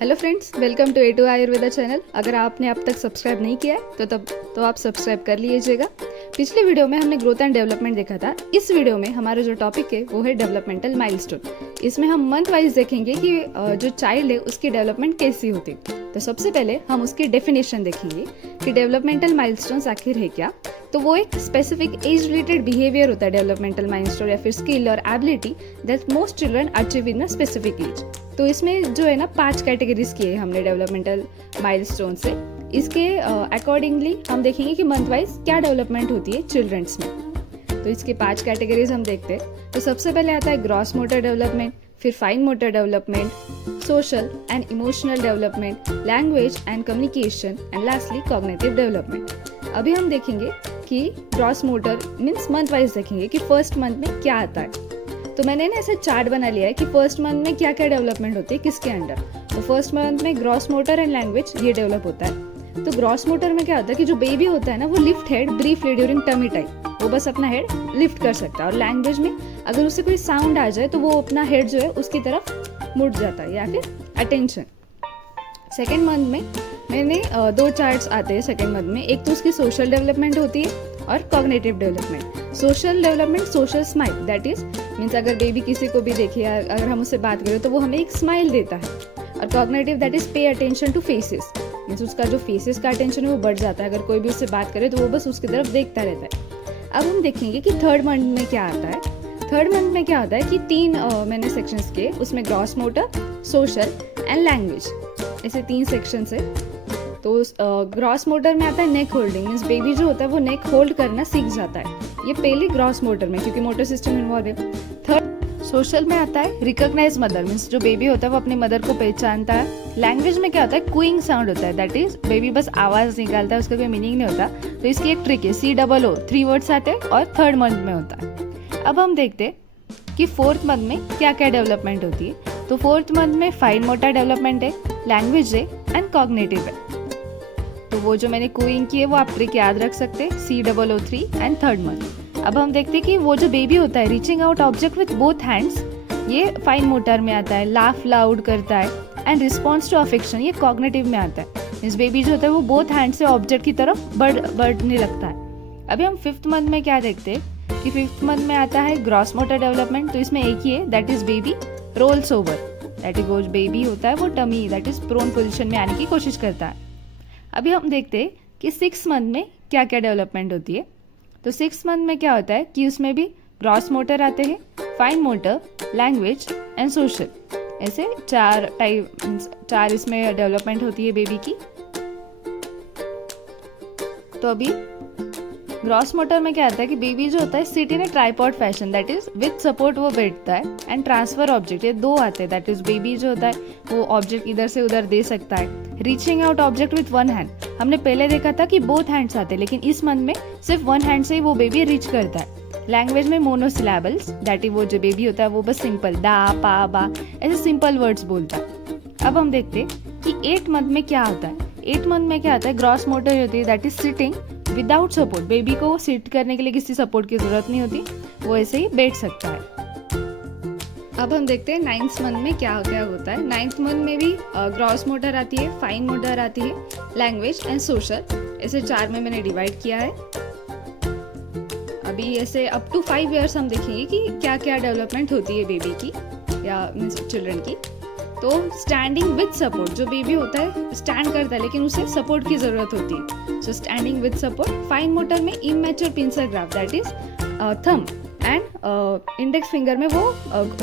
Hello friends, welcome to A2 Ayurveda channel. अगर आपने अब तक सब्सक्राइब नहीं किया है तो आप सब्सक्राइब कर लीजिएगा। पिछले वीडियो में हमने ग्रोथ एंड डेवलपमेंट देखा था। इस वीडियो में हमारा जो टॉपिक है वो है डेवलपमेंटल माइलस्टोन। इसमें हम मंथ वाइज देखेंगे कि जो चाइल्ड है उसकी डेवलपमेंट कैसी होती। तो सबसे पहले हम उसकी डेफिनेशन देखेंगे कि डेवलपमेंटल माइलस्टोन्स आखिर है क्या। तो वो एक स्पेसिफिक एज रिलेटेड बिहेवियर होता है डेवलपमेंटल माइलस्टोन या फिर स्किल और ability that most children achieve in a specific age. तो इसमें जो है ना 5 कैटेगरीज किए हमने डेवलपमेंटल माइलस्टोन से। इसके अकॉर्डिंगली हम देखेंगे कि मंथ वाइज क्या डेवलपमेंट होती है चिल्ड्रंस में। तो इसके 5 कैटेगरीज हम देखते हैं। तो सबसे पहले आता है ग्रॉस मोटर डेवलपमेंट, फिर fine motor development, social and emotional development, language and communication and lastly cognitive development. अभी हम देखेंगे कि gross motor means month wise देखेंगे कि फर्स्ट मंथ में क्या आता है। तो मैंने ना ऐसा चार्ट बना लिया है कि फर्स्ट मंथ में क्या क्या डेवलपमेंट होती है किसके अंडर। तो फर्स्ट मंथ में ग्रॉस मोटर एंड लैंग्वेज ये डेवलप होता है। तो ग्रॉस मोटर में क्या होता है कि जो बेबी होता है ना वो lift head briefly during tummy time, वो बस अपना हेड लिफ्ट कर सकता है। और लैंग्वेज में अगर उससे कोई साउंड आ जाए तो वो अपना हेड जो है उसकी तरफ मुड़ जाता है या फिर अटेंशन। सेकेंड मंथ में मैंने 2 चार्ट्स आते हैं सेकेंड मंथ में। एक तो उसकी सोशल डेवलपमेंट होती है और cognitive development. Social development social smile that is means अगर बेबी किसी को भी देखे या अगर हम उससे बात करें तो वो हमें एक स्माइल देता है। और cognitive that is pay attention to faces means उसका जो फेसेस का अटेंशन है वो बढ़ जाता है। अगर कोई भी उससे बात करे तो वो बस उसकी तरफ देखता रहता है। अब हम देखेंगे कि थर्ड मंथ में क्या आता है। थर्ड मंथ में क्या होता है कि 3 मैंने सेक्शंस के, उसमें gross motor, social and language, ऐसे 3 सेक्शंस है। तो ग्रॉस मोटर में आता है नेक होल्डिंग मीन्स बेबी जो होता है वो नेक होल्ड करना सीख जाता है। ये पहले ग्रॉस मोटर में क्योंकि मोटर सिस्टम इन्वॉल्व है। थर्ड सोशल में आता है रिकॉग्नाइज मदर मीन्स जो बेबी होता है वो अपनी मदर को पहचानता है। लैंग्वेज में क्या होता है कूइंग साउंड होता है दैट इज बेबी बस आवाज निकालता है, उसका कोई मीनिंग नहीं होता। तो इसकी एक ट्रिक है COO 3 वर्ड्स आते हैं और थर्ड मंथ में होता है। अब हम देखते हैं कि फोर्थ मंथ में क्या क्या डेवलपमेंट होती है। तो फोर्थ मंथ में फाइन मोटर डेवलपमेंट है, लैंग्वेज है एंड कॉग्निटिव है। तो वो जो मैंने कूइंग की है वो आप ट्रिक याद रख सकते हैं COO 3 एंड थर्ड मंथ। अब हम देखते हैं कि वो जो बेबी होता है reaching out object with both hands, ये फाइन मोटर में आता है। लाफ लाउड करता है एंड रिस्पॉन्स टू अफेक्शन, ये कॉग्निटिव में आता है। इस बेबी जो होता है वो बोथ हैंड से ऑब्जेक्ट की तरफ बढ़ने लगता है। अभी हम फिफ्थ मंथ में क्या देखते हैं कि फिफ्थ मंथ में आता है ग्रॉस मोटर डेवलपमेंट। तो इसमें एक ही है that is baby rolls over, that is वो बेबी होता है वो tummy that is prone position में आने की कोशिश करता है। अभी हम देखते हैं कि 6 मंथ में क्या क्या डेवलपमेंट होती है। तो 6 मंथ में क्या होता है कि उसमें भी ग्रॉस मोटर आते हैं, fine motor, language and social, ऐसे 4 इसमें डेवलपमेंट होती है बेबी की। तो अभी ग्रॉस मोटर में क्या आता है कि बेबी जो होता है sit in A tripod fashion that is with support वो बैठता है एंड ट्रांसफर ऑब्जेक्ट, ये 2 आते हैं दैट इज बेबी जो होता है वो ऑब्जेक्ट इधर से उधर दे सकता है। Reaching out object with 1 hand, हमने पहले देखा था कि बोथ हैंड्स आते हैं लेकिन इस मंथ में सिर्फ 1 हैंड से ही वो बेबी रीच करता है। लैंग्वेज में मोनोसिलेबल्स दैट इज वो जो बेबी होता है वो बस सिंपल दा पा बा ऐसे सिंपल वर्ड्स बोलता है। अब हम देखते हैं कि 8 मंथ में क्या होता है। 8 मंथ में क्या होता है ग्रॉस मोटर होती है that is sitting without support, baby को सिट करने के लिए किसी सपोर्ट की जरूरत नहीं होती, वो ऐसे ही बैठ सकता है। अब हम देखते हैं 9th मंथ में क्या क्या होता है। 9th मंथ में भी ग्रॉस मोटर आती है, फाइन मोटर आती है, लैंग्वेज एंड सोशल, ऐसे 4 में मैंने डिवाइड किया है। अभी ऐसे अप टू 5 इयर्स हम देखेंगे कि क्या क्या डेवलपमेंट होती है बेबी की या मीन्स चिल्ड्रन की। तो स्टैंडिंग विद सपोर्ट, जो बेबी होता है स्टैंड करता है लेकिन उसे सपोर्ट की जरूरत होती है, so standing with support. Fine motor में immature pincer grasp that is thumb and index finger में वो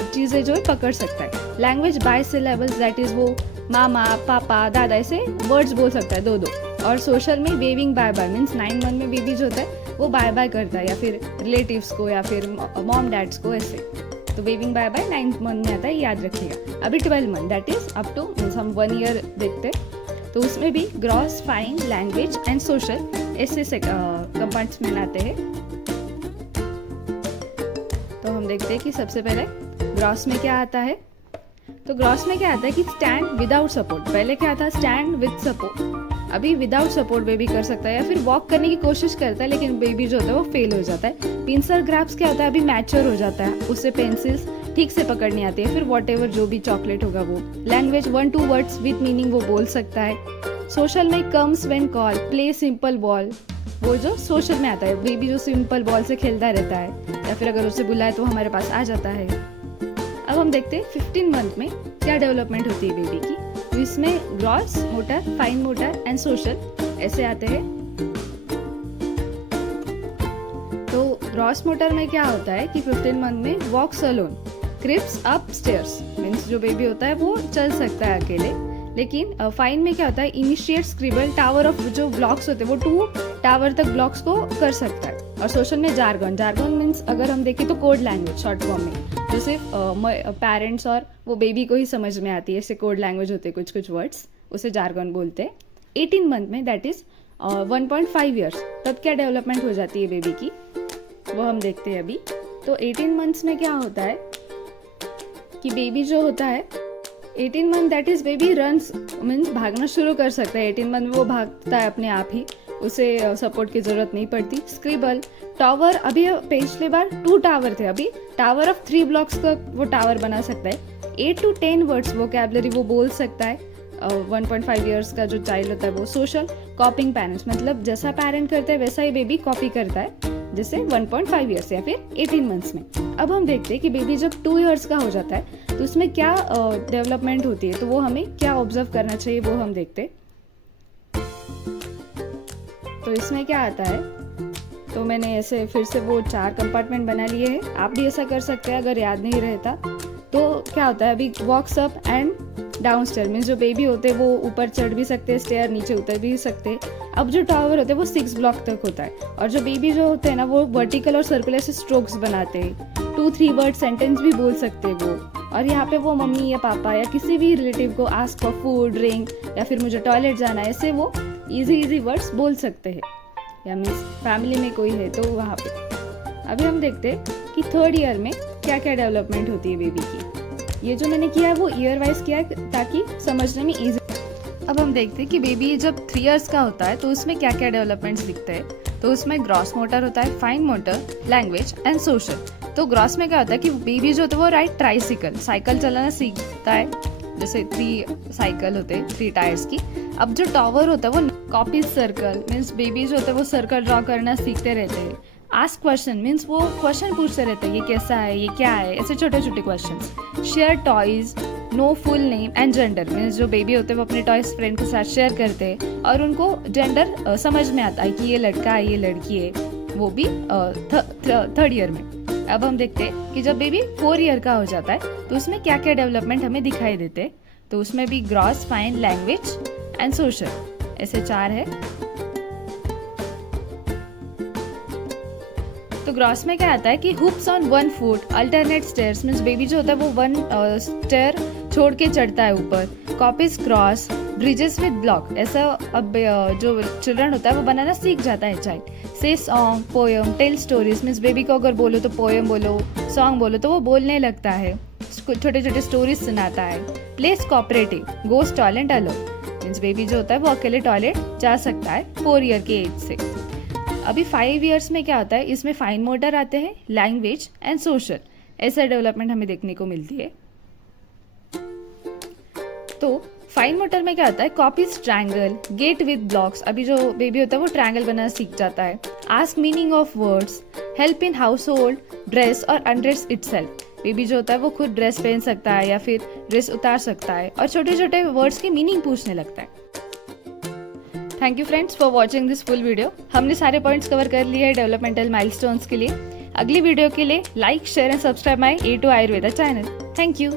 चीजें जो है पकड़ सकता है। Language by syllables that is वो मामा पापा दादा ऐसे वर्ड्स बोल सकता है 2-2। और सोशल में waving bye bye means 9 month में बेबी जो होता है वो बाय बाय करता है या फिर रिलेटिव्स को या फिर मॉम डैड्स को ऐसे। तो waving bye bye 9th month में आता है, याद रखिएगा। अभी 12 month that is up two means हम 1 ईयर देखते हैं। तो उसमें भी gross fine language and social ऐसे कंपार्टमेंट आते हैं। तो हम देखते हैं कि सबसे पहले ग्रॉस में क्या आता है। तो ग्रॉस में क्या आता है कि स्टैंड विदाउट सपोर्ट, पहले क्या था स्टैंड विद सपोर्ट, अभी विदाउट सपोर्ट बेबी कर सकता है या फिर वॉक करने की कोशिश करता है लेकिन बेबी जो होता है वो फेल हो जाता है। पिंसर ग्राफ्स क्या होता है अभी मैच्योर हो जाता है, उससे पेंसिल्स ठीक से पकड़नी आती है, फिर वॉट एवर जो भी चॉकलेट होगा वो। लैंग्वेज 1-2 वर्ड्स विथ मीनिंग वो बोल सकता है। सोशल में comes when call, play simple ball, वो जो सोशल में आता है, बेबी जो सिंपल बॉल से खेलता रहता है, या फिर अगर उसे बुलाए तो हमारे पास आ जाता है। अब हम देखते हैं 15 मंथ में क्या डेवलपमेंट होती है बेबी की। तो इसमें gross motor, fine motor and social ऐसे आते हैं। तो ग्रॉस मोटर में क्या होता है कि 15 मंथ में walks alone, creeps up stairs, means जो बेबी होता है वो चल सकता है अकेले। लेकिन फाइन में क्या होता है, इनिशिएट स्क्रिबल टावर ऑफ, जो ब्लॉक्स होते हैं वो 2 टावर तक ब्लॉक्स को कर सकता है। और सोशल में जार्गन, जार्गन मीन्स अगर हम देखें तो कोड लैंग्वेज शॉर्ट फॉर्म में, जो सिर्फ पेरेंट्स और वो बेबी को ही समझ में आती है, ऐसे कोड लैंग्वेज होते हैं कुछ कुछ वर्ड्स, उसे जार्गन बोलते हैं। 18 मंथ में दैट इज 1.5 ईयर्स, तब क्या डेवलपमेंट हो जाती है बेबी की वो हम देखते हैं अभी। तो 18 मंथ्स में क्या होता है कि बेबी जो होता है 18 month that is baby runs, means भागना शुरू कर सकता है। 18 मंथ में वो भागता है अपने आप ही, उसे सपोर्ट की जरूरत नहीं पड़ती। स्क्रिबल टावर, अभी पिछले बार 2 टावर थे, अभी टावर ऑफ 3 ब्लॉक्स का वो टावर बना सकता है। 8 to 10 वर्ड्स वोकैबुलरी वो बोल सकता है। 1.5 ईयर्स का जो चाइल्ड होता है वो। सोशल कॉपिंग पेरेंट्स, मतलब जैसा पेरेंट करता है वैसा ही बेबी कॉपी करता है, जैसे 1.5 ईयर्स या फिर 18 मंथ्स में। अब हम देखते हैं कि बेबी जब 2 ईयर्स का हो जाता है तो उसमें क्या डेवलपमेंट होती है, तो वो हमें क्या ऑब्जर्व करना चाहिए वो हम देखते हैं। तो इसमें क्या आता है, तो मैंने ऐसे फिर से वो 4 कंपार्टमेंट बना लिए हैं, आप भी ऐसा कर सकते हैं अगर याद नहीं रहता। तो क्या होता है, अभी walks up and down stair, means जो बेबी होते हैं वो ऊपर चढ़ भी सकते हैं स्टेयर, नीचे उतर भी सकते हैं। अब जो टावर होते हैं वो 6 ब्लॉक तक होता है, और जो बेबी जो होते हैं ना वो वर्टिकल और सर्कुलर से स्ट्रोक्स बनाते हैं। 2-3 वर्ड सेंटेंस भी बोल सकते हैं वो। और यहाँ पे वो मम्मी या पापा या किसी भी रिलेटिव को आस्क फॉर फूड, ड्रिंक, या फिर मुझे टॉयलेट जाना है, ऐसे वो इजी वर्ड्स बोल सकते हैं। या मीन्स फैमिली में कोई है तो वहाँ पे। अभी हम देखते हैं कि 3rd ईयर में क्या क्या डेवलपमेंट होती है बेबी की। ये जो मैंने किया है वो ईयर वाइज किया है ताकि समझने में ईजी। अब हम देखते हैं कि बेबी जब 3 ईयर्स का होता है तो उसमें क्या क्या डेवलपमेंट्स दिखते हैं। तो उसमें ग्रॉस मोटर होता है, fine motor, language and social. तो ग्रॉस में क्या होता है कि बेबी जो होता है वो राइट ट्राइसिकल, साइकिल चलाना सीखता है, जैसे 3 साइकिल होते हैं 3 टायर्स की। अब जो टावर होता है वो कॉपी सर्कल, मीन्स बेबी जो होता है वो सर्कल ड्रॉ करना सीखते रहते हैं। आस्क क्वेश्चन, मीन्स वो क्वेश्चन पूछते रहते हैं, ये कैसा है, ये क्या है, ऐसे छोटे छोटे question. Share toys, no full name and gender, means जो बेबी होते हैं वो अपने टॉयज फ्रेंड के साथ शेयर करते हैं और उनको जेंडर समझ में आता है कि ये लड़का है, ये लड़की है, वो भी 3rd ईयर में। अब हम देखते हैं कि जब बेबी 4 ईयर का हो जाता है तो उसमें क्या क्या डेवलपमेंट हमें दिखाई देते हैं। तो उसमें भी gross, fine, language and social, ऐसे 4 है। तो ग्रॉस में क्या आता है कि hoops on 1 foot, alternate stairs, means baby जो होता है वो 1 स्टेयर छोड़ के चढ़ता है ऊपर। Copies cross, bridges with block, ऐसा अब जो चिल्ड्रन होता है वो बनाना सीख जाता है child. Say song, poem, tell stories, means baby को अगर बोलो तो पोएम बोलो, सॉन्ग बोलो तो वो बोलने लगता है, छोटे छोटे स्टोरीज सुनाता है। प्लेस कोऑपरेटिव, गोस टॉयलेट अलोन, मीन्स बेबी जो होता है वो अकेले टॉयलेट जा सकता है 4 ईयर के एज से। अभी 5 ईयर्स में क्या होता है, इसमें फाइन मोटर आते हैं, लैंग्वेज एंड सोशल, ऐसा डेवलपमेंट हमें देखने को मिलती है। तो फाइन मोटर में क्या होता है, copies triangle, get with blocks, अभी जो बेबी होता है वो ट्रायंगल बनाना सीख जाता है। Ask meaning of words, help in house hold, dress और अनड्रेस इटसेल्फ, बेबी जो होता है वो खुद ड्रेस पहन सकता है या फिर ड्रेस उतार सकता है और छोटे छोटे वर्ड्स की मीनिंग पूछने लगता है। Thank you friends for watching this full video. हमने सारे पॉइंट्स कवर कर लिए हैं डेवलपमेंटल माइलस्टोन्स के लिए। अगली वीडियो के लिए like, share and subscribe my A2 Ayurveda channel. Thank you.